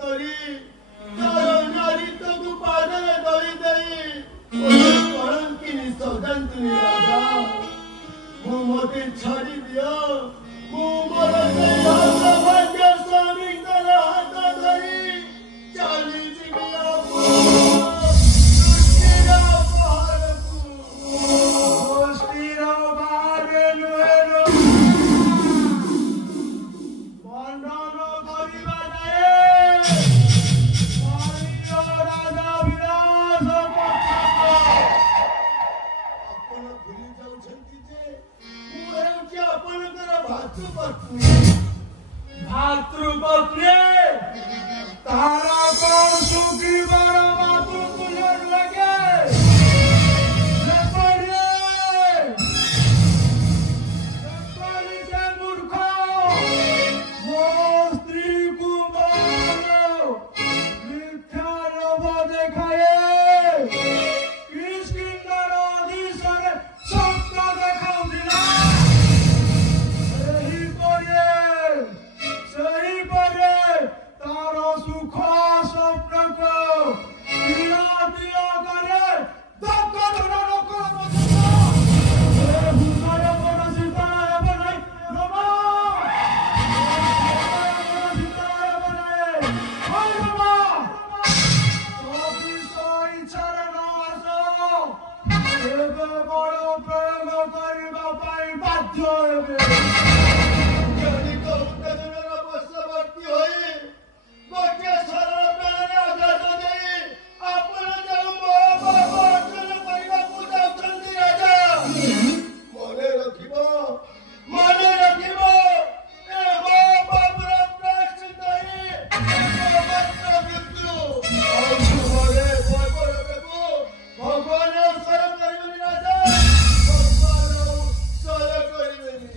କରି ତାର ନାରୀତ୍ୱକୁ ପାଦରେ ଦଳି ଦେଇ ମୋତେ କଳଙ୍କିନୀ ସଜାନ୍ତୁନି ରାଜା। ମୁଁ ମୋତେ ଛାଡ଼ି ଦିଅ। ମୁଁ ମୋର ସେଇ ଭାଗ୍ୟ ସ୍ୱାମୀଙ୍କର ହାତ ଧରି ଚାଲିଯିବି ସୃଷ୍ଟିର ବାହାରକୁ। ସୃଷ୍ଟିର ବାହାରେ ନୁହେଁ ବନ୍ଧନ କରିବା ଯାଏ ରାଜା ବିଳାସ ଆପଣ ଭୁଲି ଯାଉଛନ୍ତି ଯେ ମୁଁ ହେଉଛି ଆପଣଙ୍କର ଭାତୃପତ୍ନୀ। ଭାତୃପତ୍ନୀ ତାର କଣ ସୁଗ୍ରୀବର ମାତୃତୁଲ୍ୟ ଲାଗେ? ସେ ମୂର୍ଖ ମୋ ସ୍ତ୍ରୀକୁ ମିଥ୍ୟା ଲୋଭ ଦେଖାଏ। କିଷ୍କିନ୍ଧର ଦିଶରେ ସ୍ୱପ୍ନ ଦେଖାଉଥିଲା। ସେହିପରି ତାର ସୁଖ ସ୍ୱପ୍ନକୁ ତିଳ ତିଳ କରେ ଦକ୍ଷିଣ ଲୋକ ହୃଦୟ ମୋର ଶୀତଳ ହେବ ନାହିଁ। ଇଚ୍ଛାରେ ନ ଆସ। ଏବେ ବଳ ପ୍ରୟୋଗ କରିବା ପାଇଁ ବାଧ୍ୟ ହେବେ। ଗୋଟିଏ ସରଳ ପ୍ରାଣରେ ଆଘାତ ଦେଇ ଆପଣ ଯେଉଁ ମୋହ ଅର୍ଜନ କରିବାକୁ ଯାଉଛନ୍ତି ରାଜା, ମନେ ରଖିବ ଏ ମୋହର ପ୍ରାୟଶ୍ଚିତ୍ତ ହିଁ ମାତ୍ର ମୃତ୍ୟୁ। ଆଉ ତୁମରେ ବୈବର ଦେବୁ ଭଗବାନ ସହ୍ୟ କରିବେନି ରାଜା, ଭଗବାନ ସହ୍ୟ କରିବେନି।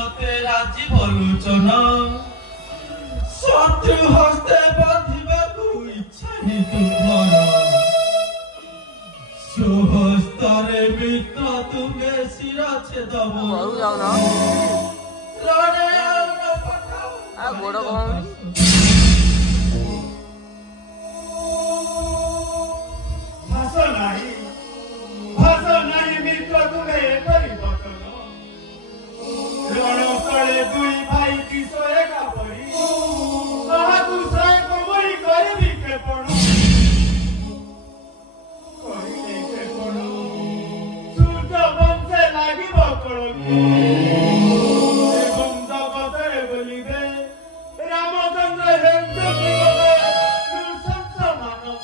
मते राजी बोलुचन शत्रु हस्ते बांधिबाकू इच्छा ही तुमर सुहस्तरे मित्र तुमे शिरा छेदब बड़ कौन भाषा नहीं मित्र तुम्हें करी बचन रणस्थले दुई भाई किस एका पड़ी ताहाकु सहायक मोई करबी केपण कहिले केपण सूर्य वंशे लागिब कळकु एवं जगते बोलिबे रामचंद्र हेमच की गवे नृशंस मानव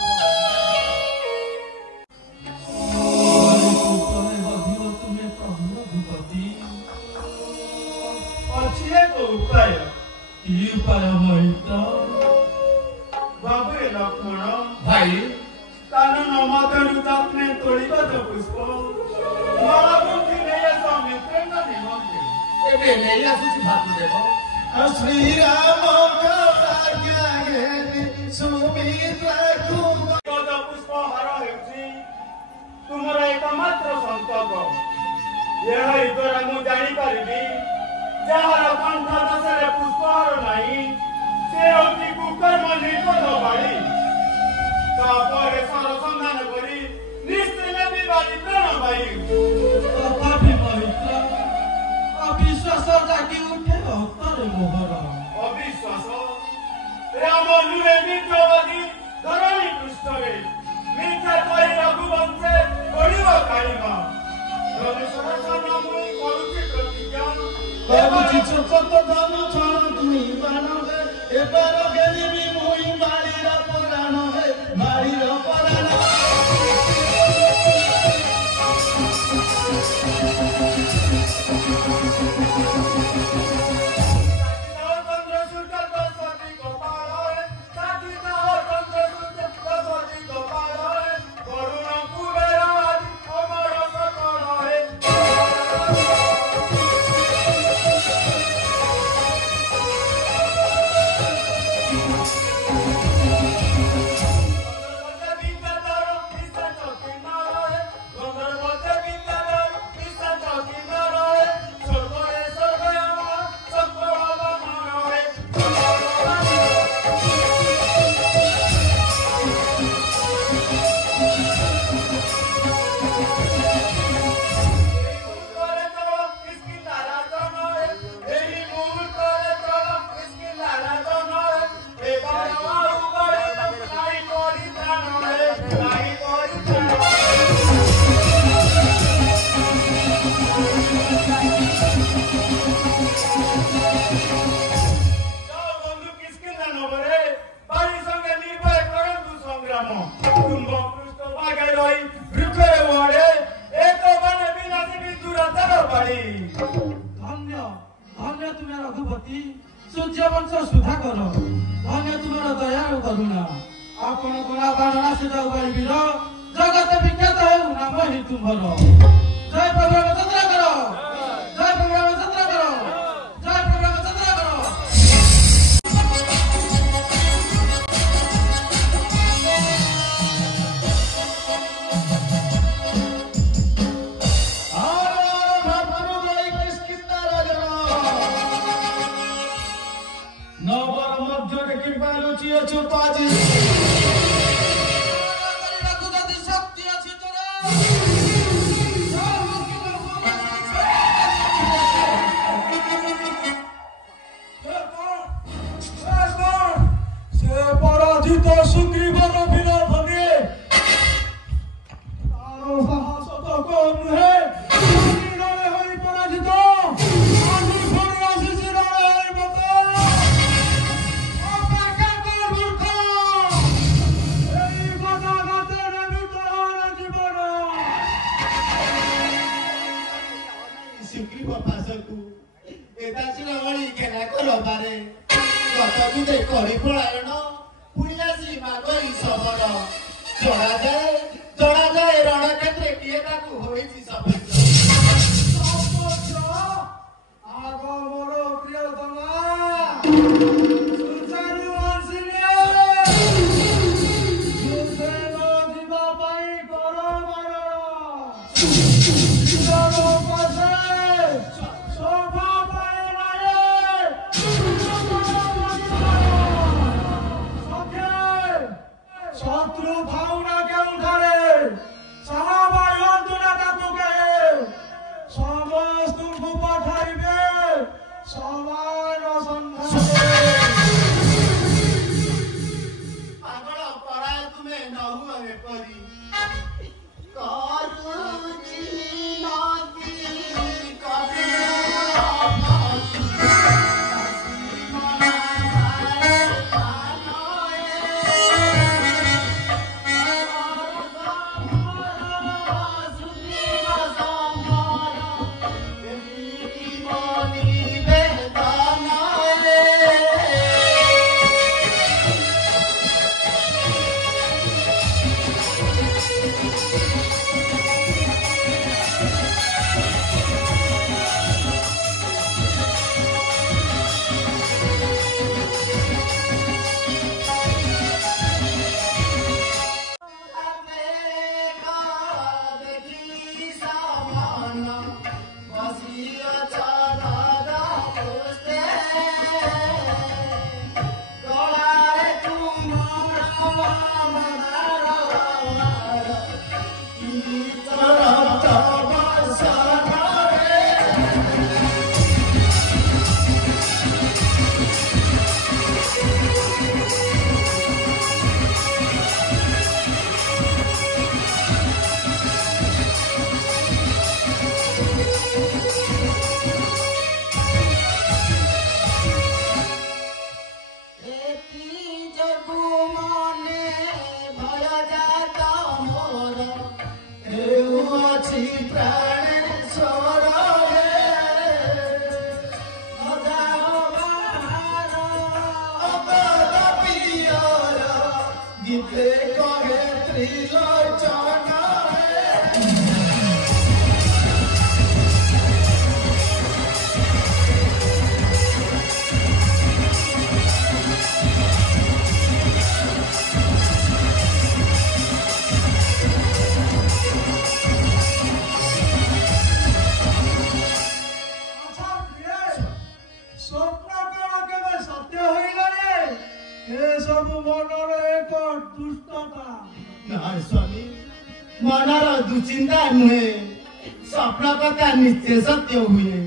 उपाय बाबू लक्ष्मण भाई कानून मधुर में तोड़ी पुष्प महापुरुषी नहीं स्वामी प्रेम निमंत्रण एबे नहीं आसुची भातु देबो श्री राम पुष्प हर हेउछि तुमर एकमात्र संकल्प यह द्वारा मु जानी पारिबी যাহার কণ্ঠ দশরে পুষ্পহার নাই সে অতি কুকর্ম নির্বোধ বাড়ি তাপরে সরসন্ধান করি নিশ্চিলে বিবাদী প্রাণ বায়ু তথাপি মহিত্র অবিশ্বাস জাগি উঠে অন্তরে মোহর অবিশ্বাস রাম নূরে মিত্রবাদী ধরণী পৃষ্ঠরে মিথ্যা কই রঘুবংশে গড়িব কালিমা ধনুষর সনমুই করুছি প্রতিজ্ঞা বাবুজি ছোট দানো ছাড় তুমি বানবে এবার গেলিবি মুই মারির পরাণ হে মারির পরাণ मनर दुचिंता नुहे स्वप्न कथा नित्य सत्य हुए